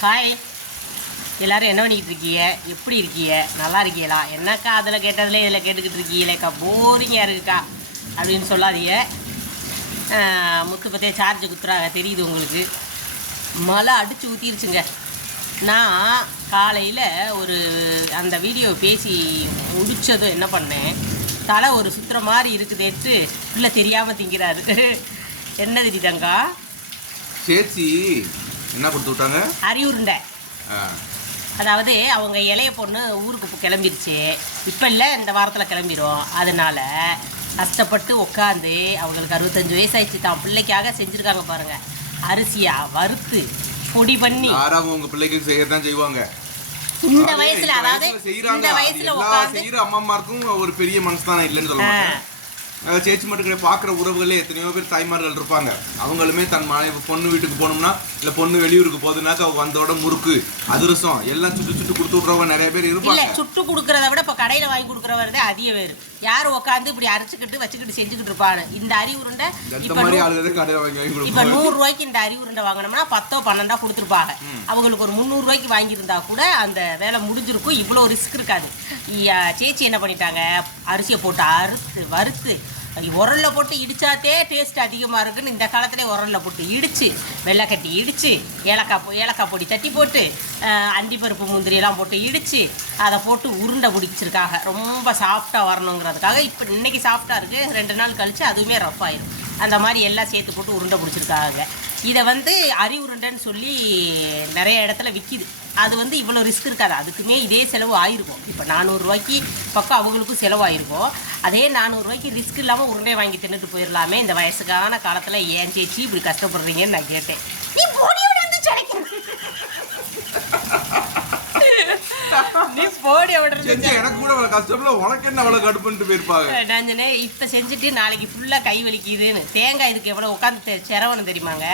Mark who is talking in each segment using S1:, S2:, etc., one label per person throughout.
S1: Hi எல்லோரும் என்ன பண்ணிக்கிட்டு இருக்கீங்க? எப்படி இருக்கீங்க? நல்லா இருக்கீங்களா? என்னக்கா அதில் கேட்டதில் இதில் கேட்டுக்கிட்டு இருக்கீங்களேக்கா போரிங்காக இருக்குக்கா. அப்படின்னு சொல்லாதீங்க. முத்து பற்றிய சார்ஜ் குத்துறாங்க. தெரியுது உங்களுக்கு. மழை அடித்து ஊற்றிருச்சுங்க நான் காலையில் ஒரு அந்த வீடியோ பேசி முடிச்சதும் என்ன பண்ணேன்? தலை ஒரு சுற்றுற மாதிரி இருக்குதேட்டு உள்ளே தெரியாமல் திங்கிறாரு. என்ன திட்டாங்கா
S2: சேச்சி என்ன கொடுத்து விட்டாங்க?
S1: அறிவுருண்டை
S2: ஆ,
S1: அதாவது அவங்க இளைய பொண்ணு ஊருக்கு கிளம்பிருச்சு. இப்போ இல்லை இந்த வாரத்தில் கிளம்பிடும் அதனால கஷ்டப்பட்டு உட்காந்து அவங்களுக்கு அறுபத்தஞ்சு வயசாயிடுச்சு. தான் பிள்ளைக்காக செஞ்சுருக்காங்க பாருங்க. அரிசியா வறுத்து பொடி பண்ணி
S2: யாராவது உங்க பிள்ளைக்கு செய்யறதான் செய்வாங்க.
S1: இந்த வயசுல அதாவது இந்த வயசுல உட்காந்து
S2: செய்யற அம்மாமாருக்கும் ஒரு பெரிய மனசுதானே இல்லைன்னு சொல்ல மாட்டேன். அஹ் சேச்சி மட்டும் கிடையாது பார்க்குற உறவுகளே எத்தனையோ பேர் தாய்மார்கள் இருப்பாங்க. அவங்களுமே தன் மனைவி பொண்ணு வீட்டுக்கு போகணும்னா இல்லை பொண்ணு வெளியூருக்கு போகுதுனாக்கா வந்தோட முறுக்கு அதிரசம் எல்லாம் சுட்டு சுட்டு கொடுத்து விட்றவங்க நிறைய பேர்
S1: இல்ல
S2: இருப்பாங்க.
S1: சுட்டு கொடுக்கறத விட இப்போ கடையில் வாங்கி கொடுக்குறவரதே அதிக பேர். யார் உட்காந்து இப்படி அரைச்சிக்கிட்டு வச்சுக்கிட்டு செஞ்சுக்கிட்டு இருப்பாங்க. இந்த அறிவுருண்டை
S2: இந்த
S1: இப்போ
S2: மாதிரி ஆளுகளை கடையில் வாங்கி வாங்கி
S1: இப்ப
S2: கொடுப்பாங்க.
S1: நூறு ரூபாய்க்கு இந்த அறிவுருண்டை வாங்கினோம்னா பத்தோ பன்னெண்டா கொடுத்துருப்பாங்க. அவங்களுக்கு ஒரு முந்நூறு ரூபாய்க்கு வாங்கியிருந்தா கூட அந்த வேலை முடிஞ்சிருக்கும். இவ்வளோ ரிஸ்க் இருக்காது. சேச்சி என்ன பண்ணிட்டாங்க? அரிசியை போட்டு அறுத்து வறுத்து உரல்ல போட்டு இடித்தாத்தே டேஸ்ட் அதிகமாக இருக்குன்னு இந்த காலத்திலே உரல்ல போட்டு இடித்து வெள்ளைக்கட்டி இடித்து ஏலக்காய் பொ- ஏலக்காய் பொடி தட்டி போட்டு அந்திப்பருப்பு முந்திரியெல்லாம் முந்திரி எல்லாம் போட்டு இடித்து அதை போட்டு உருண்டை பிடிச்சிருக்காங்க. ரொம்ப சாஃப்டாக வரணுங்கிறதுக்காக இப்போ இன்னைக்கு சாஃப்டாக இருக்குது ரெண்டு நாள் கழித்து அதுவுமே ரஃப் ஆயிடும் அந்த மாதிரி எல்லாம் சேர்த்து போட்டு உருண்டை பிடிச்சிருக்காங்க. இதை வந்து அறிவுருண்டைன்னு சொல்லி நிறைய இடத்துல விற்கிது அது வந்து இவ்வளோ ரிஸ்க் இருக்காது. அதுக்குமே இதே செலவு ஆயிருக்கும். இப்போ நானூறுரூவாய்க்கு பக்கம் அவங்களுக்கும் செலவாயிருக்கும் அதே நானூறுரூவாய்க்கு ரிஸ்க் இல்லாமல் உருண்டை வாங்கி தின்னுட்டு போயிடலாமே இந்த வயசுக்கான காலத்தில் ஏன் சேச்சி இப்படி கஷ்டப்படுறீங்கன்னு நான் கேட்டேன். நீ போடியோட வந்து நீ போடி
S2: செஞ்சு எனக்கு கூட அவ்வளவு கஷ்டம்ல உனக்கு என்ன அவ்வளவு கடுப்புன்ட்டு போயிருப்பாங்க?
S1: சொன்னேன் இப்போ செஞ்சுட்டு நாளைக்கு ஃபுல்லாக கை வலிக்குதுன்னு. தேங்காய் இதுக்கு எவ்வளோ உட்காந்து செரவணும் தெரியுமாங்க?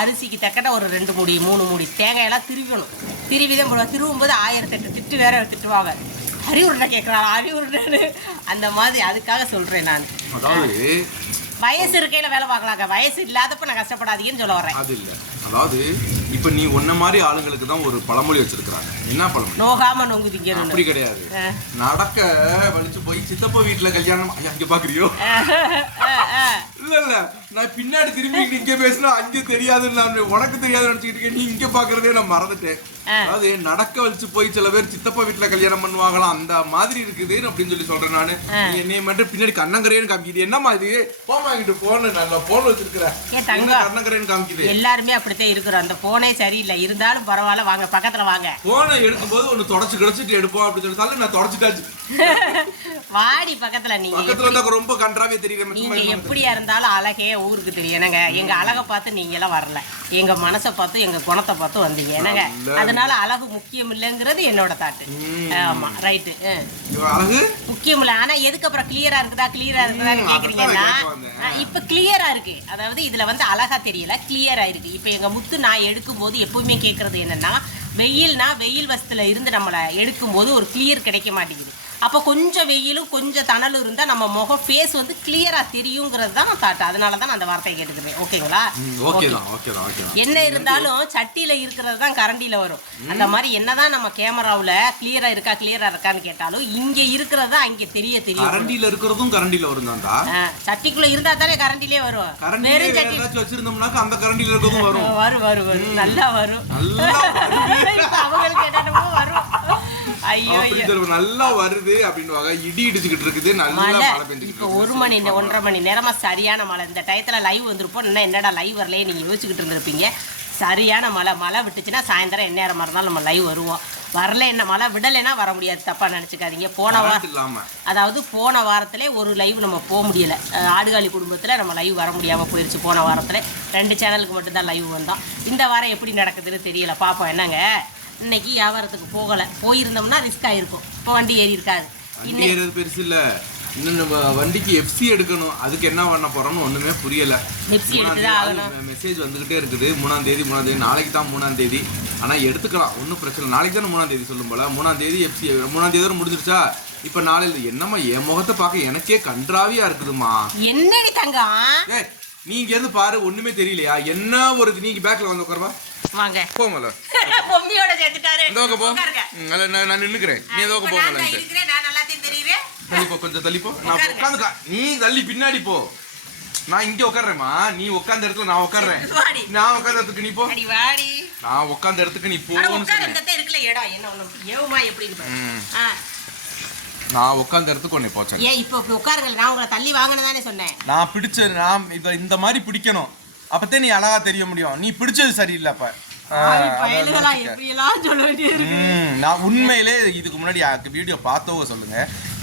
S1: அரிசிக்கு தக்கன ஒரு ரெண்டு மூடி மூணு மூடி தேங்காயெல்லாம் திருவணும் திருவி தான் போடுவாங்க திருவும் போது ஆயிரத்தெட்டு திட்டு வேற திட்டுவாங்க. அறிவுருண்டை கேட்குறாங்க அறிவுருண்டைன்னு. அந்த மாதிரி அதுக்காக சொல்கிறேன் நான்.
S2: அதாவது
S1: வயசு இருக்கையில் வேலை பார்க்கலாங்க. வயசு இல்லாதப்ப நான் கஷ்டப்படாதீங்கன்னு சொல்ல வரேன்
S2: அது இல்ல. அதாவது இப்ப நீ உன்ன மாதிரி ஆளுங்களுக்கு தான் ஒரு பழமொழி வச்சிருக்கிறாங்க. என்ன பழமொழி?
S1: நோகாம நொங்குதிங்கன்னு
S2: அப்படி கிடையாது. நடக்க வலிச்சு போய் சித்தப்பா வீட்டுல கல்யாணம் ஐயா, இங்க பாக்குறியோ? இல்ல இல்ல நான் பின்னாடி திரும்பி இங்க பேசினா அங்க தெரியாதுன்னு நான் உனக்கு தெரியாதுன்னு இருக்கேன். நீ இங்க பாக்குறதே நான் மறந்துட்டேன். அதாவது நடக்க வலிச்சு போய் சில பேர் சித்தப்பா வீட்டுல கல்யாணம் பண்ணுவாங்களாம். அந்த மாதிரி இருக்குது அப்படின்னு சொல்லி சொல்றேன் நானு. என்னைய மட்டும் பின்னாடி கண்ணங்கரையன்னு காமிக்குது. என்ன மாதிரி போன் வாங்கிட்டு போன் நல்லா போன் வச்சிருக்கிறேன் கண்ணங்கரையன்னு காமிக்குது?
S1: எல்லாருமே அப்படித்தான் இருக்கிறோம். அந்த போனே சரியில்லை. இருந்தாலும் பரவாயில்ல வாங்க பக்கத்தில் வாங்க.
S2: போனை எடுக்கும்போது ஒண்ணு தொடச்சு கிடச்சிட்டு எடுப்போம் அப்படின்னு சொல்லி நான் தொடச்சிட்டாச்சு.
S1: வாடி பக்கத்துல நீங்க
S2: பக்கத்துல இருந்தா ரொம்ப கன்றாவே தெரியல
S1: நீங்க எப்படியா இருந்தாலும் அழகே ஊருக்கு தெரியும். என்னங்க எங்க அழகை பார்த்து நீங்க எல்லாம் வரல. எங்க மனசை பார்த்து எங்க குணத்தை பார்த்து வந்தீங்க. என்னங்க அதனால அழகு முக்கியம் இல்லைங்கிறது என்னோட தாட்டு. ஆமா ரைட்டு முக்கியம் இல்லை. ஆனா எதுக்கு அப்புறம் கிளியரா இருக்குதா கிளியரா இருக்குதான்னு கேக்குறீங்கன்னா இப்ப கிளியரா இருக்கு. அதாவது இதுல வந்து அழகா தெரியல கிளியரா இருக்கு. இப்ப எங்க முத்து நான் எடுக்கும்போது எப்பவுமே கேக்குறது என்னன்னா வெயில்னா வெயில் வசத்துல இருந்து நம்மளை எடுக்கும்போது ஒரு கிளியர் கிடைக்க மாட்டேங்குது. அப்போ கொஞ்சம் வெயிலும் கொஞ்சம் தணலும் இருந்தால் நம்ம முகம் ஃபேஸ் வந்து கிளியராக தெரியுங்கிறது தான் நான் தாட்டு அதனால தான் நான் அந்த வார்த்தையை கேட்டுக்கிறேன் ஓகேங்களா?
S2: Okay
S1: Okay.
S2: தான் ஓகே. தான் ஓகே தான்
S1: என்ன இருந்தாலும் சட்டியில இருக்கிறது தான் கரண்டியில வரும். அந்த மாதிரி என்னதான் நம்ம கேமராவுல கிளியரா இருக்கா கிளியரா இருக்கான்னு கேட்டாலும் இங்க இருக்கிறது தான் அங்க தெரிய தெரியும்.
S2: கரண்டில இருக்கிறதும் கரண்டில வரும் தான்டா
S1: சட்டிக்குள்ள இருந்தா தானே கரண்டிலே வரும். வெறும்
S2: வேற
S1: சட்டி
S2: வச்சிருந்தோம்னாக்கா அந்த கரண்டில இருக்கிறதும் வரும்.
S1: வரும் வரும் வரும். நல்லா வரும்.
S2: நல்லா
S1: அவங்களுக்கு என்னென்னமோ வரும். ஐயோ
S2: அப்படி
S1: ஐயோ
S2: சொல்லுவோம் நல்லா வருது அப்படின்னுவாங்க. இடி இடிச்சுக்கிட்டு இருக்குது. நல்லா
S1: மழை. இப்போ ஒரு மணி ஒன்றரை மணி நேரமா சரியான மழை. இந்த டயத்துல லைவ் வந்திருப்போம். இன்னும் என்னடா லைவ் வரலையே நீங்க யோசிச்சுக்கிட்டு இருந்திருப்பீங்க. சரியான மழை. மழை விட்டுச்சுன்னா சாயந்தரம் என்ன நேரமா இருந்தாலும் நம்ம லைவ் வருவோம். வரல என்ன மழை விடலைன்னா வர முடியாது. தப்பா நினைச்சுக்காதீங்க. போன வாரம் அதாவது போன வாரத்திலே ஒரு லைவ் நம்ம போக முடியல. ஆடுகாலி குடும்பத்தில் நம்ம லைவ் வர முடியாமல் போயிடுச்சு போன வாரத்தில். ரெண்டு சேனலுக்கு மட்டும்தான் லைவ் வந்தோம். இந்த வாரம் எப்படி நடக்குதுன்னு தெரியல. பார்ப்போம் என்னங்க? இன்னைக்கு வியாபாரத்துக்கு போகலை. போயிருந்தோம்னா ரிஸ்க் ஆயிருக்கும். இப்போ வண்டி ஏறி இருக்காது.
S2: வண்டி ஏறது பெருசு இல்ல. இன்னும் நம்ம வண்டிக்கு எஃப்சி எடுக்கணும். அதுக்கு என்ன பண்ண போறோம்னு ஒண்ணுமே புரியல. மெசேஜ் வந்துகிட்டே இருக்குது. மூணாம் தேதி மூணாம் தேதி நாளைக்கு தான் மூணாம் தேதி. ஆனா எடுத்துக்கலாம். ஒன்றும் பிரச்சனை. நாளைக்கு தானே மூணாம் தேதி சொல்லும் போல. மூணாம் தேதி எஃப்சி மூணாம் தேதி வரை முடிஞ்சிருச்சா? இப்ப நாளையில என்னம்மா என் முகத்தை பார்க்க எனக்கே கன்றாவியா இருக்குதுமா
S1: என்னடி தங்கம்?
S2: ஏய் நீங்க இருந்து பாரு ஒண்ணுமே தெரியலையா? என்ன ஒரு? நீங்க பேக்ல வந்து உட்காருவா
S1: வாங்க.
S2: போங்கல
S1: பொம்மியோட சேர்த்துட்டாரு.
S2: இந்த பக்கம் போ.
S1: உட்காருங்க.
S2: ம், அல்ல, நான் நான் நின்னுக்கிறேன். நீ இந்த பக்கம்
S1: இப்ப நான் தான்
S2: போங்கல
S1: இருக்கிறேன், நான் நல்லாத்தையும் தெரியுறேன்.
S2: தள்ளி போ கொஞ்சம் தள்ளி போ நான். உட்காந்துக்கா. நீ தள்ளி பின்னாடி போ. நான் இங்க உட்கார்றேம்மா. நீ உட்கார்ந்த இடத்துல நான் உட்கார்றேன். நான் உட்கார்ந்த இடத்துக்கு நீ போ. நான் உட்கார்ந்த இடத்துக்கு நீ
S1: இடத்துல இடம். என்ன ஏவுமா பாரு.
S2: நான் உட்கார்ந்த இடத்துக்கு உன்னை போச்சேன்
S1: ஏன் இப்ப இப்ப உட்காருங்க நான் உங்களை தள்ளி வாங்கணும் தானே சொன்னேன்.
S2: நான் பிடிச்ச நான் இத இந்த மாதிரி பிடிக்கணும். அப்பத்தே நீ அழகா தெரிய முடியும். நீ பிடிச்சது சரியில்லை அப்ப. நான் உண்மையிலே இதுக்கு முன்னாடி வீடியோ பார்த்தவங்க சொல்லுங்க.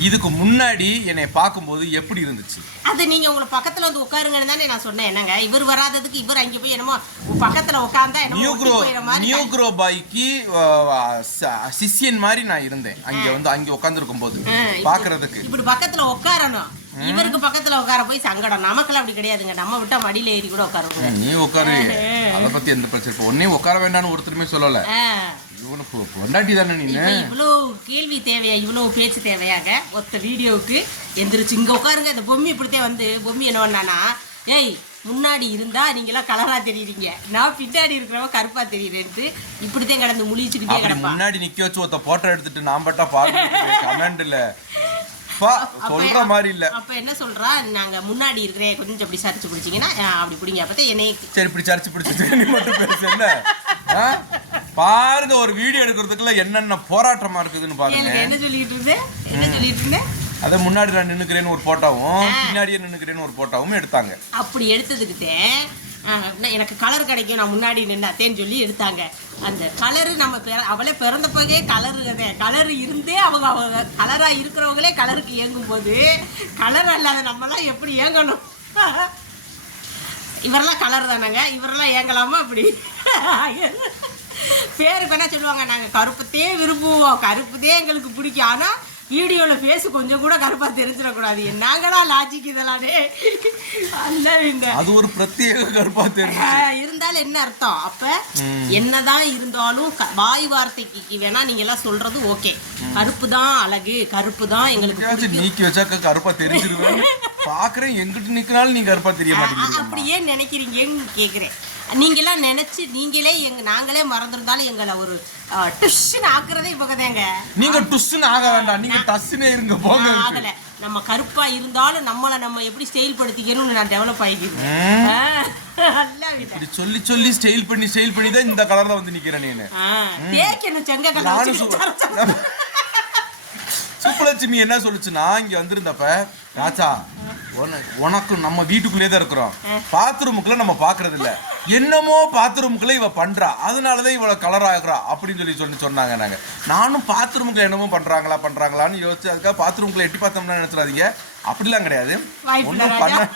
S2: இதுக்கு முன்னாடி என்னை பார்க்கும்போது எப்படி இருந்துச்சு?
S1: அது நீங்க உங்களை பக்கத்துல வந்து உட்காருங்கன்னு தானே நான் சொன்னேன். என்னங்க? இவர் வராததுக்கு இவர் அங்க போய் என்னமோ பக்கத்துல உட்கார்ந்தா
S2: நியூ க்ரோ நியூ க்ரோ பாய்க்கு சிஷியன் மாதிரி நான் இருந்தேன். அங்க வந்து அங்க உட்காந்துருக்கும் போது பாக்குறதுக்கு
S1: இப்படி பக்கத்துல உட்காரணும். இவருக்கு பக்கத்துல உட்கார போய் சங்கடம். நமக்கெல்லாம் அப்படி கிடையாதுங்க. நம்ம விட்டா மடியில ஏறி கூட உட்காருவோம்
S2: நீ உட்காரு. அதை பத்தி எந்த பிரச்சனை ஒன்னே உட்கார வேண்டாம்னு ஒருத்தருமே சொல்லல.
S1: இவ்வளோ கேள்வி தேவையா? இவ்வளோ பேச்சு தேவையாங்க ஒத்த வீடியோவுக்கு எந்திரிச்சு இங்க உட்காருங்க. இந்த பொம்மி இப்படித்தான் வந்து பொம்மி என்ன பண்ணானா ஏய் முன்னாடி இருந்தா நீங்களாம் கலரா தெரியுறீங்க. நான் பின்னாடி இருக்கிறவன் கருப்பா தெரியுறேன்ட்டு இப்படித்தான் கிடந்து முழிச்சுக்கிட்டே கிடப்பா
S2: முன்னாடி நிக்க வச்சு ஒருத்த போட்டோ எடுத்துட்டு நான் பட்டா பாத்து கமெண்ட்ல பா
S1: அப்ப-
S2: சொல்ற மாதிரி இல்ல.
S1: அப்ப என்ன சொல்றா? நாங்க முன்னாடி இருக்கிறேன் கொஞ்சம் அப்படி சரிச்சு பிடிச்சிங்கன்னா அப்படி பிடிங்க. அப்பதான் என்னை
S2: சரி இப்படி சர்ச்சு பிடிச்சிட்டு நீ மட்டும் பேசு ஆ? பாருங்க ஒரு வீடியோ எடுக்கிறதுக்குள்ள என்னென்ன போராட்டமா இருக்குதுன்னு பாருங்க.
S1: என்ன சொல்லிட்டு இருந்தேன் என்ன சொல்லிட்டு இருந்தேன்
S2: அதை முன்னாடி நான் நின்னுக்கிறேன்னு ஒரு போட்டோவும் பின்னாடியே நின்னுக்கிறேன்னு ஒரு போட்டோவும் எடுத்தாங்க.
S1: அப்படி எடுத்ததுக்கிட்டே எனக்கு கலர் கிடைக்கும் நான் முன்னாடி நின்னாத்தேன்னு சொல்லி எடுத்தாங்க. அந்த கலரு நம்ம பிற அவளே போகே கலரு கலர் இருந்தே அவங்க அவங்க கலராக இருக்கிறவங்களே கலருக்கு இயங்கும் போது கலர் அல்லாத நம்மலாம் எப்படி இயங்கணும்? இவரெல்லாம் கலர் தானேங்க இவரெல்லாம் இயங்கலாமா அப்படி? பேருக்கு என்ன சொல்லுவாங்க நாங்கள் கருப்பத்தையே விரும்புவோம். கருப்புதே எங்களுக்கு பிடிக்கும். ஆனால் வீடியோவில் ஃபேஸ் கொஞ்சம் கூட கருப்பாக தெரிஞ்சிடக்கூடாது. என்னங்கடா லாஜிக் இதெல்லாம். அல்ல
S2: அது ஒரு பிரத்யேக கருப்பா தெரியும்
S1: இருந்தாலும் என்ன அர்த்தம்? அப்ப என்னதான் இருந்தாலும் வாய் வார்த்தைக்கு வேணா நீங்க எல்லாம் சொல்றது ஓகே. கருப்பு தான் அழகு கருப்பு தான் எங்களுக்கு
S2: நீக்கி வச்சா கருப்பா தெரிஞ்சிருவேன். பாக்குறேன் எங்கிட்டு நிக்கினாலும் நீ கருப்பா தெரிய
S1: அ-
S2: மாட்டேங்கிறீங்க
S1: அப்படியே நினைக்கிறீங்கன்னு கேக்குறேன். நீங்களாம் நினைச்சு நீங்களே எங்க நாங்களே மறந்துருந்தாலும் எங்களை ஒரு டுஷ்னு ஆக்குறதே இப்போதாங்க
S2: நீங்க டுஸ்ன்னு ஆக வேண்டாம். நீங்க டஸ்னே இருங்க போங்க.
S1: ஆகல. நம்ம கருப்பா இருந்தாலும் நம்மளை நம்ம எப்படி ஸ்டைல் படுத்திக்கணும்னு நான் டெவலப் ஆகிக்கிறேன்.
S2: சொல்லி சொல்லி ஸ்டைல் பண்ணி ஸ்டைல் பண்ணி தான் இந்த கலர்ல வந்து நிக்கிறேன் நீனு.
S1: தேய்க்கணும் செங்க கலர்
S2: சுப்புலட்சுமி என்ன சொல்லுச்சுன்னா இங்க வந்திருந்தப்ப ராஜா உன- உனக்கு நம்ம வீட்டுக்குள்ளே தான் இருக்கிறோம். பாத்ரூமுக்குள்ள நம்ம பாக்குறது இல்ல என்னமோ பாத்ரூமுக்குள்ள இவ பண்றா. அதனாலதான் இவள கலர் ஆகுறா அப்படின்னு சொல்லி சொல்லி சொன்னாங்க நாங்க. நானும் பாத்ரூமுக்குள்ள என்னமோ பண்றாங்களா பண்றாங்களான்னு யோசிச்சு அதுக்காக பாத்ரூமுக்குள்ள எட்டி பார்த்தோம்னா நினைச்சிடாதீங்க. அப்படிலாம் கிடையாது. ஒன்றும். பண்ண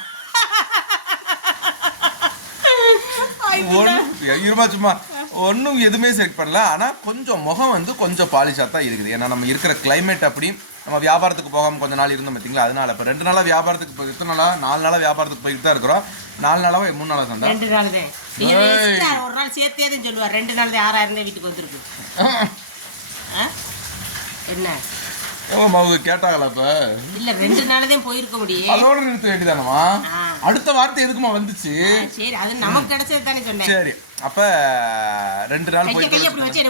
S2: இருமா சும்மா. ஒன்றும் எதுவுமே செலக்ட் பண்ணல. ஆனால் கொஞ்சம் முகம் வந்து கொஞ்சம் பாலிஷாக தான் இருக்குது. ஏன்னா நம்ம இருக்கிற climate அப்படி நம்ம வியாபாரத்துக்கு போகாமல் கொஞ்ச நாள் இருந்தோம் பார்த்தீங்களா அதனால இப்போ ரெண்டு நாளாக வியாபாரத்துக்கு போய் எத்தனை நாளா? நாலு நாளாக வியாபாரத்துக்கு போயிட்டு தான் இருக்கிறோம். நாலு நாளாக மூணு நாளாக சந்தா?
S1: ரெண்டு நாள் தான் ஒரு நாள் சேர்த்தேதுன்னு சொல்லுவார். ரெண்டு நாள் தான் ஆறாயிரம் தான் வீட்டுக்கு வந்திருக்கு? என்ன?
S2: அவங்க கேட்டாங்களா இப்போ?
S1: இல்ல ரெண்டு நாள் தான் போயிருக்க முடியும்
S2: அதோட நிறுத்த வேண்டியதானமா. அடுத்த வார்த்தை எதுக்குமா வந்துச்சு?
S1: சரி அது நமக்கு கிடைச்சது தானே சொன்னேன்.
S2: சரி அப்ப ரெண்டு நாள்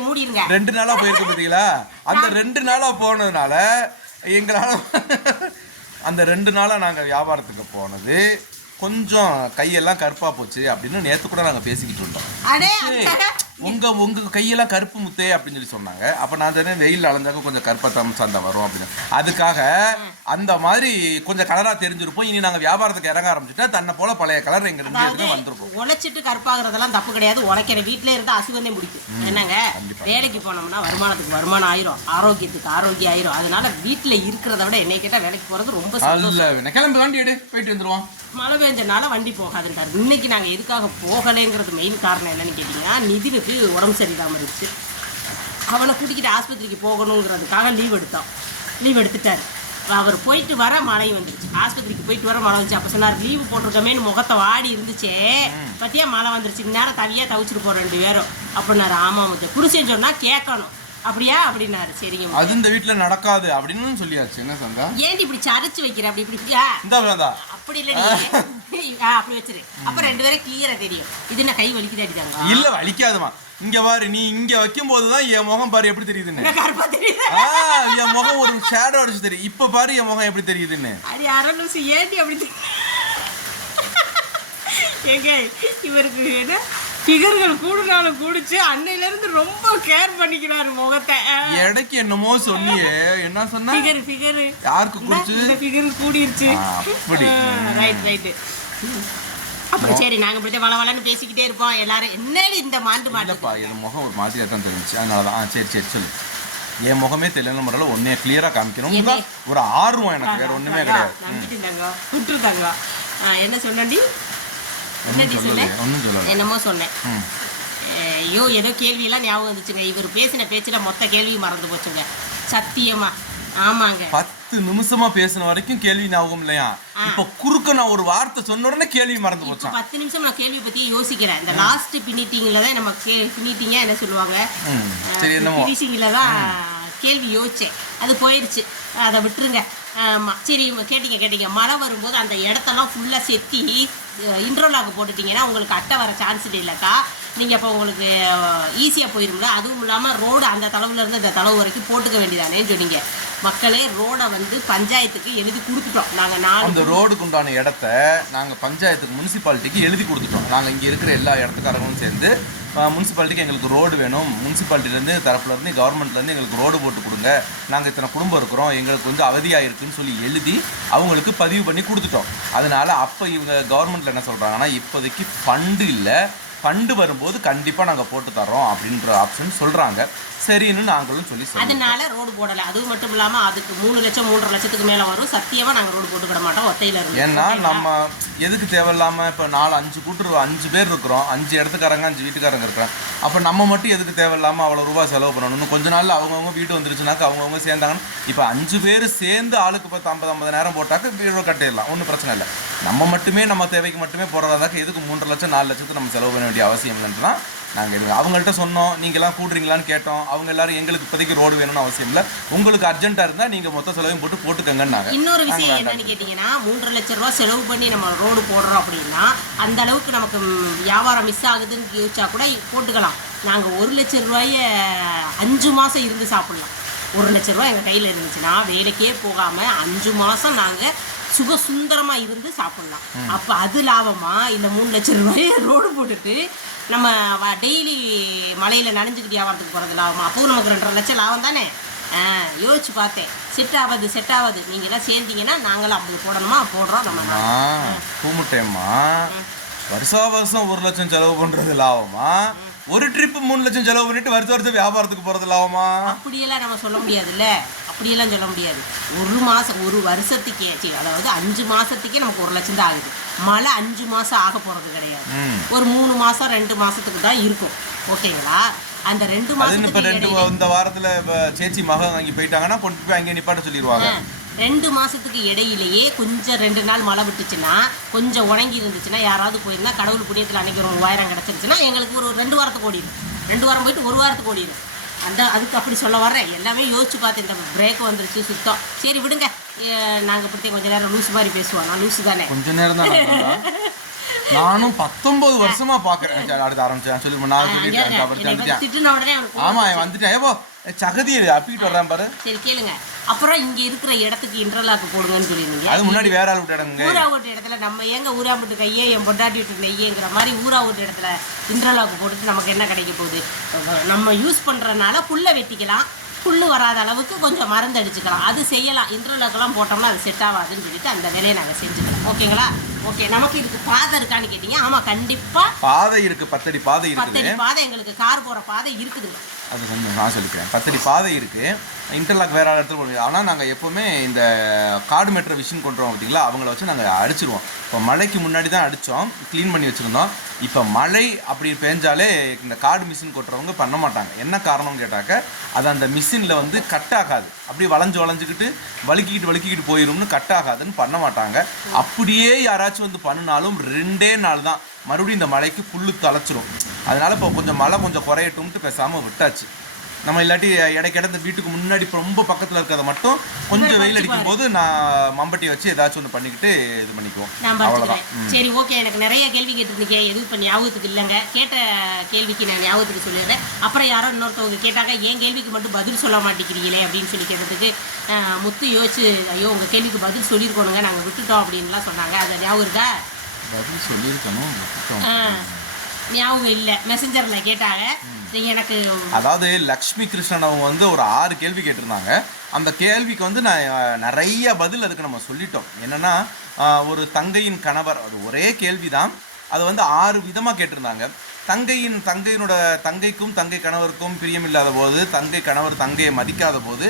S1: மூடிருங்க
S2: ரெண்டு நாளா போயிருக்க அந்த ரெண்டு நாளா போனதுனால எங்களால அந்த ரெண்டு நாளா நாங்க வியாபாரத்துக்கு போனது. கொஞ்சம் கையெல்லாம் கருப்பா போச்சு அப்படின்னு நேத்து கூட நாங்க பேசிக்கிட்டு இருந்தோம்.
S1: அடே
S2: சரி,
S1: அட.
S2: உங்க உங்க கையெல்லாம் கருப்பு முத்தே அப்படின்னு சொல்லி சொன்னாங்க. அப்ப நான் சொன்னேன் வெயில் அலைஞ்சாக்க கொஞ்சம் கருப்பா தம்ஸ் அந்த வரும் அப்படின்னு. அதுக்காக அந்த மாதிரி கொஞ்சம் கலரா தெரிஞ்சிருப்போம். இனி நாங்க வியாபாரத்துக்கு இறங்க ஆரம்பிச்சுட்டா தன்னை போல பழைய கலர் எங்க ரெண்டு
S1: அதாவது
S2: பேருக்கும் வந்திருக்கும்.
S1: உழைச்சிட்டு கருப்பாகிறதெல்லாம் தப்பு கிடையாது. உழைக்கிற வீட்டிலே இருந்தா அசுவந்தே முடிக்கும் என்னங்க? வேலைக்கு போனோம்னா வருமானத்துக்கு வருமானம் ஆயிரும். ஆரோக்கியத்துக்கு ஆரோக்கியம் ஆயிரும். அதனால வீட்டுல இருக்கிறத விட என்னை கேட்டா வேலைக்கு போறது ரொம்ப சந்தோஷம்.
S2: கிளம்பி வண்டி எடு. போயிட்டு வந்துருவோம்.
S1: மழை பெஞ்சனால வண்டி போகாதுன்றார். இன்னைக்கு நாங்கள் எதுக்காக போகலைங்கிறது மெயின் காரணம் என்னன்னு கேட்டிங்கன்னா நிதினுக்கு உடம்பு சரியில்லாமல் இருந்துச்சு. அவனை கூட்டிக்கிட்டு ஆஸ்பத்திரிக்கு போகணுங்கிறதுக்காக லீவ் எடுத்தோம் லீவ் எடுத்துட்டார். அவர் போயிட்டு வர மழை வந்துருச்சு. ஆஸ்பத்திரிக்கு போயிட்டு வர மழை வந்துச்சு. அப்போ சொன்னார் லீவு போட்டிருக்கமேன்னு முகத்தை வாடி இருந்துச்சே. பத்தியா மழை வந்துருச்சு. நேரம் தவியா தவிச்சிட்டு போகிறோம் ரெண்டு பேரும். அப்படின்னாரு ஆமாம் மச்சான் புருஷன் சொன்னால் கேட்கணும். அப்படியா? அப்படின்னாரு. சரிங்க.
S2: அது இந்த வீட்ல நடக்காது அப்படின்னு சொல்லியாச்சு என்ன சங்கா
S1: ஏன்டி இப்படி சரிச்சு வைக்கிற? அப்படி இப்படி அப்படி இல்லடி. ஆ, அப்படி வச்சிரு. அப்ப ரெண்டு பேரும் கிளியரா தெரியும். இது என்ன கை வலிக்குது
S2: இல்ல வலிக்காதுமா. இங்க பாரு நீ இங்க வைக்கும் போதுதான் என் முகம் பாரு எப்படி தெரியுதுன்னு.
S1: கருப்பா தெரியுது.
S2: ஆ, என் முகம் ஒரு ஷேடோ அடிச்சு தெரியும். இப்ப பாரு என் முகம் எப்படி தெரியுதுன்னு.
S1: அது ஏண்டி அப்படி ஏங்க இவருக்கு என்ன? ஃபிகர்கள் கூடுனாலும் கூடிச்சு. அன்னையில இருந்து ரொம்ப கேர் பண்ணிக்கிறாரு முகத்தை.
S2: எடைக்கு என்னமோ சொன்னியே. என்ன சொன்ன?
S1: ஃபிகர் ஃபிகர்
S2: யாருக்கு குடிச்சு?
S1: ஃபிகர் கூடிருச்சு.
S2: அப்படி.
S1: ரைட் ரைட் அப்புறம் சரி நாங்க இப்படி வள வளன்னு பேசிக்கிட்டே இருப்போம். எல்லாரும் என்னடி இந்த மாண்டு மாட்டு?
S2: இல்லப்பா என் முகம் ஒரு மாதிரியா தான் தெரிஞ்சுச்சு. அதனாலதான் ஆ, சரி சரி சொல்லு. என் முகமே தெரியல முறையில் ஒன்னே கிளியரா காமிக்கணும்? ஒரு ஆர்வம் எனக்கு வேற ஒண்ணுமே கிடையாது.
S1: விட்டுருதாங்க என்ன சொன்னடி என்னடி சொன்னேன்
S2: ஒன்றும் சொல்லலை.
S1: என்னமோ சொன்னேன் ஐயோ ஏதோ கேள்வியெல்லாம் ஞாபகம் வந்துச்சுங்க. இவர் பேசின பேச்சில் மொத்த கேள்வி மறந்து போச்சுங்க. சத்தியமா. ஆமாங்க.
S2: பத்து நிமிஷமா பேசின வரைக்கும் கேள்வி ஞாபகம் இல்லையா. இப்ப குறுக்க நான் ஒரு வார்த்தை சொன்ன உடனே கேள்வி மறந்து போச்சான்.
S1: பத்து நிமிஷம் நான் கேள்வியை பத்தியே யோசிக்கிறேன். இந்த லாஸ்ட் பினிட்டிங்ல தான் நம்ம கே பினிட்டிங்கா என்ன சொல்லுவாங்க?
S2: சரி என்னமோ.
S1: ஃபினிஷிங்கில் தான் கேள்வி யோசிச்சேன். அது போயிடுச்சு அதை விட்டுருங்க. சரி கேட்டீங்க கேட்டீங்க. மழை வரும்போது அந்த இடத்தெல்லாம் ஃபுல்லாக செத்தி இன்ட்ரோலாக போட்டுட்டீங்கன்னா உங்களுக்கு அட்டை வர சான்ஸ் இல்லைக்கா நீங்கள் இப்போ உங்களுக்கு ஈஸியாக போயிருங்களா அதுவும் இல்லாமல் ரோடு அந்த தளவுல இருந்து இந்த தளவு வரைக்கும் போட்டுக்க வேண்டியதானேன்னு சொன்னீங்க. மக்களே ரோடை வந்து பஞ்சாயத்துக்கு எழுதி கொடுத்துட்டோம். நாங்கள் நாலு
S2: அந்த ரோடுக்கு உண்டான இடத்த நாங்க பஞ்சாயத்துக்கு முனிசிபாலிட்டிக்கு எழுதி கொடுத்துட்டோம். நாங்க இங்க இருக்கிற எல்லா இடத்துக்காரங்களும் சேர்ந்து முனிசிபாலிட்டிக்கு எங்களுக்கு ரோடு வேணும். முனிசிபாலிட்டிலேருந்து தரப்புலேருந்து கவர்மெண்ட்லேருந்து எங்களுக்கு ரோடு போட்டு கொடுங்க. நாங்கள் இத்தனை குடும்பம் இருக்கிறோம். எங்களுக்கு வந்து அவதியாக இருக்குன்னு சொல்லி எழுதி அவங்களுக்கு பதிவு பண்ணி கொடுத்துட்டோம். அதனால அப்போ இவங்க கவர்மெண்ட்டில் என்ன சொல்கிறாங்கன்னா இப்போதைக்கு ஃபண்டு இல்லை. ஃபண்டு வரும்போது கண்டிப்பாக நாங்கள் போட்டு தரோம் அப்படின்ற ஆப்ஷன் சொல்கிறாங்க சரின்னு நாங்களும் சொல்லி
S1: அதனால ரோடு போடலை. அதுவும் மட்டும் இல்லாமல் அதுக்கு மூணு லட்சம் மூன்றரை லட்சத்துக்கு மேலே வரும். சத்தியமாக நாங்கள் ரோடு போட்டுக்கிட மாட்டோம். ஒத்தையில இருந்து
S2: ஏன்னா நம்ம எதுக்கு தேவையில்லாம இப்போ நாலு அஞ்சு கூட்டுரு அஞ்சு பேர் இருக்கிறோம். அஞ்சு இடத்துக்காரங்க அஞ்சு வீட்டுக்காரங்க இருக்கிறோம் அப்போ நம்ம மட்டும் எதுக்கு தேவையில்லாம அவ்வளோ ரூபாய் செலவு பண்ணணும் கொஞ்ச நாள்ல அவங்கவுங்க வீடு வந்துருச்சுனாக்கா அவங்கவுங்க சேர்ந்தாங்கன்னா இப்போ அஞ்சு பேர் சேர்ந்து ஆளுக்கு பத்து ஐம்பது ஐம்பது நேரம் போட்டாக்க வீடு கட்டிடலாம். ஒன்றும் பிரச்சனை இல்லை. நம்ம மட்டுமே நம்ம தேவைக்கு மட்டுமே போடுறதாக்க எதுக்கு மூன்றரை லட்சம் நாலு லட்சத்துக்கு நம்ம செலவு பண்ண வேண்டிய அவசியம் இல்லைன்னா நாங்கள் அவங்கள்ட்ட சொன்னோம் நீங்களாம் கூடுறீங்களான்னு கேட்டோம். அவங்க எல்லாரும் எங்களுக்கு இப்போதைக்கு ரோடு வேணும்னு அவசியம் இல்லை. உங்களுக்கு அர்ஜென்ட்டாக இருந்தால் நீங்கள் மொத்த செலவையும் போட்டு போட்டுக்கங்கன்னாங்க.
S1: இன்னொரு விஷயம். என்னன்னு கேட்டிங்கன்னா மூன்றரை லட்ச ரூபா செலவு பண்ணி நம்ம ரோடு போடுறோம் அப்படின்னா அந்த அளவுக்கு நமக்கு வியாபாரம் மிஸ் ஆகுதுன்னு யோசிச்சா கூட போட்டுக்கலாம். நாங்கள் ஒரு லட்ச ரூபாய அஞ்சு மாதம் இருந்து சாப்பிடலாம். ஒரு லட்ச ரூபாய் எங்கள் கையில் இருந்துச்சுன்னா வேலைக்கே போகாமல் அஞ்சு மாதம் நாங்கள் சுக சுந்தரமாக இருந்து சாப்பிடலாம். அப்போ அது லாபமா? இல்லை மூணு லட்ச ரூபாயை ரோடு போட்டுட்டு நம்ம டெய்லி மலையில் நனைஞ்சுக்கிட்டு வியாபாரத்துக்கு போகிறது லாபமா? அப்போவும் நமக்கு ரெண்டரை லட்சம் லாபம் தானே? யோசிச்சு பார்த்தேன். செட் ஆகாது செட் ஆகாது. நீங்களாம் சேர்ந்தீங்கன்னா நாங்களும் அப்படி போடணுமா? போடுறோம் நம்ம
S2: கூமுட்டேம்மா வருஷா வருஷம் ஒரு லட்சம் செலவு பண்றது லாபமா? ஒரு ட்ரிப் மூணு லட்சம் செலவு பண்ணிட்டு வருஷம் வருஷம் வியாபாரத்துக்கு போறது லாபமா?
S1: அப்படியெல்லாம் நம்ம சொல்ல முடியாதுல்ல. அப்படியெல்லாம் சொல்ல முடியாது. ஒரு மாதம் ஒரு வருஷத்துக்கே சரி அதாவது அஞ்சு மாதத்துக்கே நமக்கு ஒரு லட்சம் தான் ஆகுது. மழை அஞ்சு மாதம் ஆக போகிறது கிடையாது. ஒரு மூணு மாதம் ரெண்டு மாதத்துக்கு தான் இருக்கும். ஓகேங்களா? அந்த ரெண்டு
S2: அது இப்ப
S1: மாதத்துக்கு
S2: ரெண்டு இந்த வாரத்துல இப்ப சேச்சி மகன் வாங்கி போயிட்டாங்கன்னா கொண்டு போய் அங்கே நிப்பாட்ட சொல்லிடுவாங்க
S1: ரெண்டு மாசத்துக்கு இடையிலேயே கொஞ்சம் ரெண்டு நாள் மழை விட்டுச்சுன்னா கொஞ்சம் உணங்கி இருந்துச்சுன்னா யாராவது போயிருந்தா கடவுள் புண்ணியத்தில் அன்னைக்கு ஒரு மூவாயிரம் கிடச்சிருச்சுன்னா எங்களுக்கு ஒரு ரெண்டு வாரத்துக்கு ஓடிடும் ரெண்டு வாரம் போயிட்டு ஒரு வாரத்துக்கு ஓடிடும் அந்த அதுக்கு அப்படி சொல்ல வர்றேன். எல்லாமே யோசிச்சு பார்த்து இந்த பிரேக் வந்துருச்சு சுத்தம். சரி விடுங்க. நாங்கள் இப்படி கொஞ்ச நேரம் லூஸ் மாதிரி பேசுவோம். நான் லூசு தானே.
S2: கொஞ்ச நேரம் தான் நானும் பத்தொன்பது வருஷமா பாக்குறேன் அடுத்து ஆரம்பிச்சேன் சொல்லி நான் சொல்லிட்டேன். ஆமா வந்துட்டேன். ஏப்போ சகதி அப்பிட்டு வர்றான் பாரு.
S1: சரி கேளுங்க. அப்புறம் இங்க இருக்கிற இடத்துக்கு இன்டர்லாக்கு போடுங்கன்னு சொல்லியிருந்தீங்க.
S2: அது முன்னாடி வேற ஆள் இடங்க
S1: ஊரா ஓட்டு இடத்துல நம்ம ஏங்க ஊரா விட்டு கையே என் பொண்டாட்டி விட்டு நெய்யங்கிற மாதிரி ஊரா ஓட்டு இடத்துல இன்டர்லாக் போட்டுட்டு நமக்கு என்ன கிடைக்க போகுது? நம்ம யூஸ் பண்ணுறனால புல்லை வெட்டிக்கலாம். புல்லு வராத அளவுக்கு கொஞ்சம் மருந்து அடிச்சுக்கலாம். அது செய்யலாம். இன்டர்லாக்கெல்லாம் போட்டோம்னா அது செட் ஆகாதுன்னு சொல்லிட்டு அந்த வேலையை நாங்கள் செஞ்சுக்கலாம் ஓகேங்களா? ஓகே நமக்கு இதுக்கு பாதை இருக்கான்னு கேட்டீங்க. ஆமாம் கண்டிப்பாக
S2: பாதை இருக்கு பத்தடி பாதை இருக்குது.
S1: பத்தடி பாதை எங்களுக்கு கார் போகிற பாதை இருக்குதுங்க
S2: அது வந்து நான் சொல்லிக்கிறேன். பத்தடி பாதை இருக்கு. இன்டர்லாக் வேற இடத்துல போடுவோம் ஆனால் நாங்கள் எப்போவுமே இந்த காடு மெட்ர விஷயம் கொண்டு வரோம் பார்த்தீங்களா அவங்கள வச்சு நாங்கள் அடிச்சிருவோம். இப்போ மழைக்கு முன்னாடி தான் அடித்தோம் க்ளீன் பண்ணி வச்சுருந்தோம். இப்போ மழை அப்படி பெஞ்சாலே இந்த காடு மிஷின் கொட்டுறவங்க பண்ண மாட்டாங்க. என்ன காரணம்னு கேட்டாக்க அது அந்த மிஷினில் வந்து கட் ஆகாது. அப்படியே வளைஞ்சு வளைஞ்சுக்கிட்டு வலிக்கிக்கிட்டு வலிக்கிக்கிட்டு போயிரும்னு கட் ஆகாதுன்னு பண்ண மாட்டாங்க. அப்படியே யாராச்சும் வந்து பண்ணினாலும் ரெண்டே நாள் தான். மறுபடியும் இந்த மழைக்கு புல்லு தழைச்சிரும் அதனால இப்போ கொஞ்சம் மழை கொஞ்சம் குறையட்டும்ட்டு பேசாமல் விட்டாச்சு. நம்ம இல்லாட்டி இடைக்கிட இந்த வீட்டுக்கு முன்னாடி ரொம்ப பக்கத்துல இருக்கிறத மட்டும் கொஞ்சம் வெயில் அடிக்கும் போது நான் மம்பட்டியை வச்சு ஏதாச்சும் ஒன்று பண்ணிக்கிட்டு இது பண்ணிக்குவோம்.
S1: படிச்சுக்கிறேன் சரி ஓகே. எனக்கு நிறைய கேள்வி கேட்டிருந்தீங்க. எதுவும் இப்போ ஞாபகத்துக்கு இல்லைங்க. கேட்ட கேள்விக்கு நான் ஞாபகத்துக்கு சொல்லிடுறேன். அப்புறம் யாரோ இன்னொருத்தவங்க கேட்டாங்க என் கேள்விக்கு மட்டும் பதில் சொல்ல மாட்டேங்கிறீங்களே? அப்படின்னு சொல்லி கேட்டதுக்கு முத்து யோசிச்சு ஐயோ உங்கள் கேள்விக்கு பதில் சொல்லியிருக்கோனுங்க நாங்கள் விட்டுட்டோம். அப்படின்லாம் சொன்னாங்க. அது ஞாபகம் இருக்கா?
S2: பதில் சொல்லியிருக்கணும்
S1: ஞாபகம் இல்லை. மெசஞ்சரில் கேட்டாங்க. எனக்கு
S2: அதாவது லக்ஷ்மி கிருஷ்ணன் அவங்க வந்து ஒரு ஆறு கேள்வி கேட்டிருந்தாங்க. அந்த கேள்விக்கு வந்து நான் நிறைய பதில் அதுக்கு நம்ம சொல்லிட்டோம். என்னன்னா ஒரு தங்கையின் கணவர் அது ஒரே கேள்விதான். அது வந்து ஆறு விதமாக கேட்டிருந்தாங்க. தங்கையின் தங்கையினோட தங்கைக்கும் தங்கை கணவருக்கும் பிரியமில்லாத போது தங்கை கணவர் தங்கையை மதிக்காத போது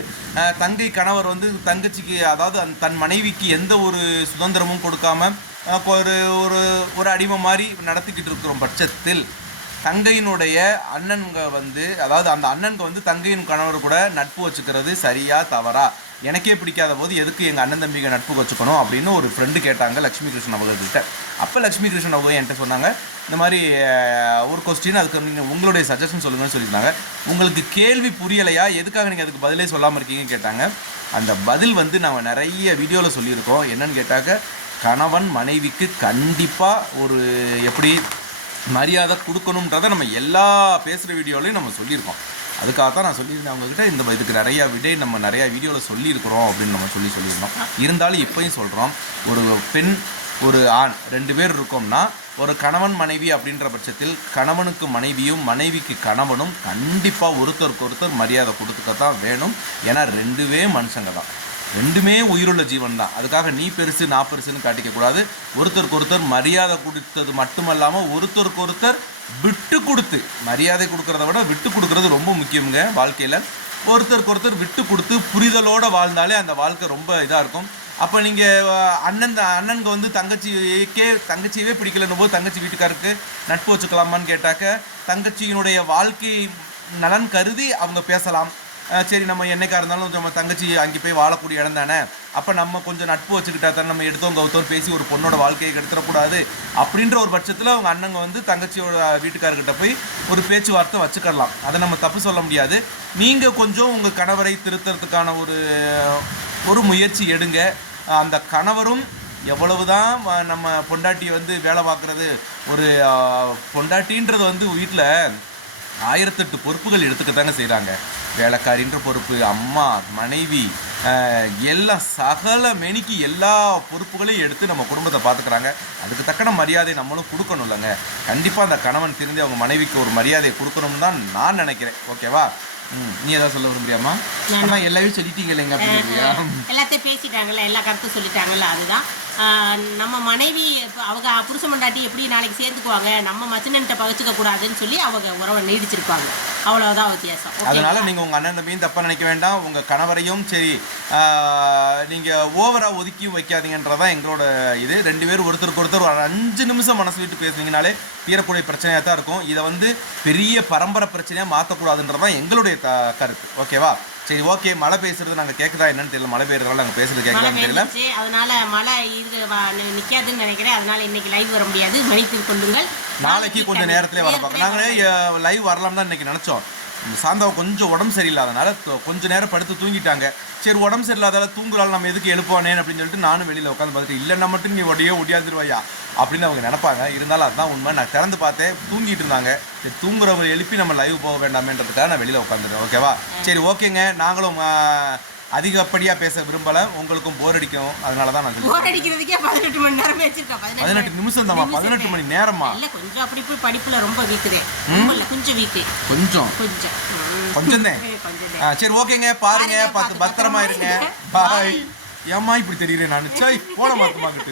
S2: தங்கை கணவர் வந்து தங்கச்சிக்கு அதாவது தன் மனைவிக்கு எந்த ஒரு சுதந்திரமும் கொடுக்காம அஹ், ஒரு ஒரு ஒரு அடிமை மாதிரி நடத்திக்கிட்டு இருக்கிறோம் பட்சத்தில் தங்கையினுடைய அண்ணன்க வந்து அதாவது அந்த அண்ணனுக்கு வந்து தங்கையின் கணவர் கூட நட்பு வச்சுக்கிறது சரியா தவறா? எனக்கே பிடிக்காத போது எதுக்கு எங்கள் அண்ணன் தம்பிங்க நட்பு வச்சுக்கணும் அப்படின்னு ஒரு ஃப்ரெண்டு கேட்டாங்க லக்ஷ்மி கிருஷ்ணன் அவங்ககிட்ட அப்போ லக்ஷ்மி கிருஷ்ணன் அவங்க என்கிட்ட சொன்னாங்க இந்த மாதிரி ஒரு கொஸ்டின் அதுக்கு நீங்கள் உங்களுடைய சஜஷன் சொல்லுங்கன்னு சொல்லியிருந்தாங்க. உங்களுக்கு கேள்வி புரியலையா? எதுக்காக நீங்கள் அதுக்கு பதிலே சொல்லாமல் இருக்கீங்கன்னு கேட்டாங்க. அந்த பதில் வந்து நாங்கள் நிறைய வீடியோவில் சொல்லியிருக்கோம். என்னன்னு கேட்டாக்க கணவன் மனைவிக்கு கண்டிப்பாக ஒரு எப்படி மரியாதை கொடுக்கணுன்றதை நம்ம எல்லா பேசுகிற வீடியோலையும் நம்ம சொல்லியிருக்கோம். அதுக்காக தான் நான் சொல்லியிருந்தேன் அவங்கக்கிட்ட இந்த இதுக்கு நிறையா விடை நம்ம நிறையா வீடியோவில் சொல்லியிருக்கிறோம் அப்படின்னு நம்ம சொல்லி சொல்லியிருந்தோம். இருந்தாலும் இப்போயும் சொல்கிறோம் ஒரு பெண் ஒரு ஆண் ரெண்டு பேர் இருக்கோம்னா ஒரு கணவன் மனைவி அப்படின்ற பட்சத்தில் கணவனுக்கு மனைவியும் மனைவிக்கு கணவனும் கண்டிப்பாக ஒருத்தருக்கு ஒருத்தர் மரியாதை கொடுத்துக்க தான் வேணும். ஏன்னா ரெண்டுவே மனுஷங்க தான். ரெண்டுமே உயிருள்ள ஜீவன் தான் அதுக்காக நீ பெருசு நான் பெருசுன்னு காட்டிக்க கூடாது ஒருத்தருக்கு ஒருத்தர் மரியாதை கொடுத்தது மட்டுமல்லாமல் ஒருத்தருக்கு ஒருத்தர் விட்டு கொடுத்து மரியாதை கொடுக்கறத விட விட்டு கொடுக்கறது ரொம்ப முக்கியங்க வாழ்க்கையில். ஒருத்தருக்கு ஒருத்தர் விட்டு கொடுத்து புரிதலோடு வாழ்ந்தாலே அந்த வாழ்க்கை ரொம்ப இதாக இருக்கும். அப்போ நீங்கள் அண்ணன் அண்ணனுக்கு வந்து தங்கச்சிக்கே தங்கச்சியவே பிடிக்கலன்னு போது தங்கச்சி வீட்டுக்காருக்கு நட்பு வச்சுக்கலாமான்னு கேட்டாக்க தங்கச்சியினுடைய வாழ்க்கை நலன் கருதி அவங்க பேசலாம். சரி நம்ம என்னைக்கா இருந்தாலும் நம்ம தங்கச்சி அங்கே போய் வாழக்கூடிய இடம் தானே? அப்போ நம்ம கொஞ்சம் நட்பு வச்சுக்கிட்டா தானே நம்ம எடுத்தோம் கவுத்தோம் பேசி ஒரு பொண்ணோட வாழ்க்கையை கெடுத்துடக்கூடாது அப்படின்ற ஒரு பட்சத்தில் அவங்க அண்ணங்க வந்து தங்கச்சியோட வீட்டுக்காரர்கிட்ட போய் ஒரு பேச்சுவார்த்தை வச்சுக்கலாம் அதை நம்ம தப்பு சொல்ல முடியாது. நீங்கள் கொஞ்சம் உங்கள் கணவரை திருத்துறதுக்கான ஒரு ஒரு முயற்சி எடுங்க. அந்த கணவரும் எவ்வளவுதான் நம்ம பொண்டாட்டியை வந்து வேலை பார்க்குறது ஒரு பொண்டாட்டின்றது வந்து வீட்டில் ஆயிரத்தெட்டு பொறுப்புகள் எடுத்துக்கத்தாங்க செய்கிறாங்க வேலைக்காரின்ற பொறுப்பு அம்மா மனைவி எல்லாம் சகல மெனிக்கு எல்லா பொறுப்புகளையும் எடுத்து நம்ம குடும்பத்தை பார்த்துக்கிறாங்க அதுக்கு தக்கன மரியாதை நம்மளும் கொடுக்கணும்லங்க கண்டிப்பாக அந்த கணவன் திருந்தி அவங்க மனைவிக்கு ஒரு மரியாதையை கொடுக்கணும்னு தான் நான் நினைக்கிறேன். ஓகேவா? ம் நீ ஏதாவது சொல்ல விரும்புறியாமா ஆனால் எல்லாமே சொல்லிட்டீங்க இல்லைங்க
S1: எல்லாத்தையும் பேசிட்டாங்கல்ல எல்லா கருத்தும் சொல்லிட்டாங்கல்ல அதுதான். நம்ம மனைவி அவங்க புருஷ மண்டாட்டி எப்படி நாளைக்கு சேர்த்துக்குவாங்க நம்ம மச்சினன்ட்ட பகிச்சுக்க கூடாதுன்னு சொல்லி அவங்க உறவை நீடிச்சிருப்பாங்க. அவ்வளவுதான் வித்தியாசம்.
S2: அதனால நீங்க உங்க அண்ணன் தம்பியும் தப்பா நினைக்க வேண்டாம். உங்க கணவரையும் சரி நீங்க ஓவரா ஒதுக்கியும் வைக்காதீங்கன்றதான் எங்களோட இது. ரெண்டு பேரும் ஒருத்தருக்கு ஒருத்தர் ஒரு அஞ்சு நிமிஷம் மனசு விட்டு பேசுனீங்கனாலே தீரக்கூடிய பிரச்சனையா தான் இருக்கும். இதை வந்து பெரிய பரம்பரை பிரச்சனையா மாற்றக்கூடாதுன்றதான் எங்களுடைய க- கருத்து. ஓகேவா சரி ஓகே மழை பேசுறது நாங்க கேட்குதா என்னன்னு தெரியல. மழை பெய்யறதுனால நாங்க பேசுறது கேட்கலாம்னு தெரியல.
S1: அதனால மழை இது வ- நி- நிக்காதுன்னு நினைக்கிறேன். அதனால இன்னைக்கு லைவ் வர முடியாது. மன்னித்து கொள்ளுங்கள்
S2: நாளைக்கு கொஞ்சம் நேரத்திலே வர பார்க்கலாம். நாங்களே லைவ் வரலாம் தான் இன்னைக்கு நினச்சோம். சாந்தாவை கொஞ்சம் உடம்பு சரியில்லாதனால கொஞ்ச நேரம் படுத்து தூங்கிட்டாங்க. சரி உடம்பு சரியில்லாதால தூங்குறாள் நம்ம எதுக்கு எழுப்புவானேன்னு அப்படின்னு சொல்லிட்டு நானும் வெளியில் உட்காந்து பார்த்துட்டு இல்லைன்னா மட்டும் நீ ஒடியே ஒடியாந்துருவாயா அப்படின்னு அவங்க நினைப்பாங்க. இருந்தாலும் அதுதான் உண்மை. நான் திறந்து பார்த்தேன் தூங்கிட்டு இருந்தாங்க. சரி தூங்குறவங்க எழுப்பி நம்ம லைவ் போக வேண்டாமேன்றதுக்காக நான் வெளியில் உட்காந்துருக்கேன் ஓகேவா சரி ஓகேங்க நாங்களும் அதிகப்படியாக பேச விரும்பலை. உங்களுக்கும் போர் அடிக்கும். அதனால தான் நான்
S1: போர் அடிக்கிறதுக்கே பதினெட்டு மணி நேரம் வச்சிருக்கேன்
S2: பதினெட்டு நிமிஷம் தான்மா. பதினெட்டு மணி நேரமா
S1: இல்ல கொஞ்சம் அப்படி போய் படிப்புல ரொம்ப வீக்குதே கொஞ்சம் வீக்கு
S2: கொஞ்சம்?
S1: கொஞ்சம்.
S2: கொஞ்சம் தான் சரி ஓகேங்க பாருங்க. பார்த்து பத்திரமா
S1: இருங்க.
S2: பாய் ஏம்மா இப்படி தெரியுறேன் நான்? சை போட மாட்டோமாங்கிட்டு